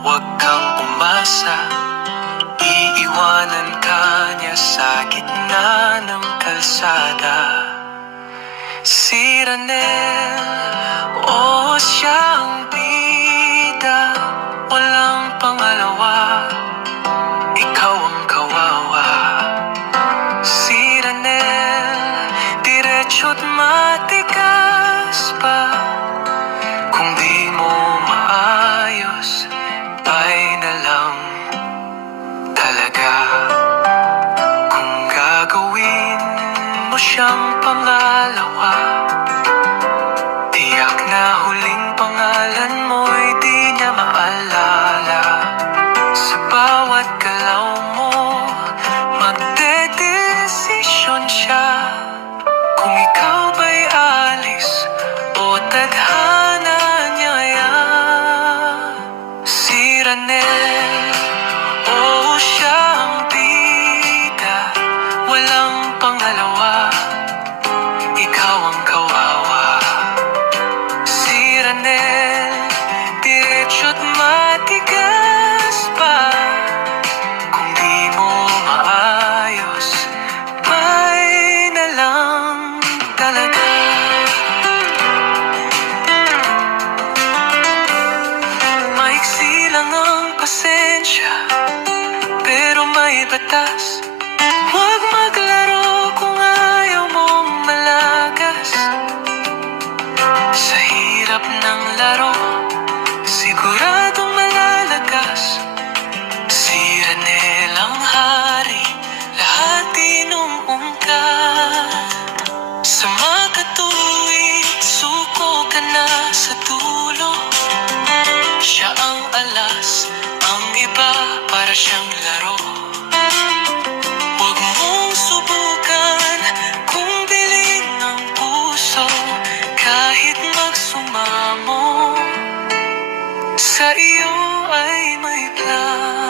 Huwag kang umasa, iiwanan ka niya sa gitna ng kalsada. Si Ranel, oo siyang bida, walang pangalawa, ikaw ang kawawa. Si Ranel, diretso't matigas pa, kung di mo maayos, bye na lang talaga. Kung gagawin mo siyang pangalawa, tiyak na huling pangalan mo'y di niya maalala. Sa bawat galaw mo, magdedesisyon siya, kung ikaw ba'y alis o tadhana niya yan. Si Ranel, oo siyang bida, walang pangalawa, ikaw ang kawawa. Si Ranel, diretso't matigas pa, kung di mo maayos, bye na lang talaga. Maiksi lang ang pasensya, pero may batas. Huwag maglaro kung ayaw mong malagas. Sa hirap ng laro, siguradong malalagas. Si Ranel ang hari, lahat inuungkat. Sa makatuwid, suko ka na sa dulo. Siya ang alas, ang iba para siyang laro. Huwag mong subukan kung bilin ng puso, kahit magsumamo, sa iyo ay may plano.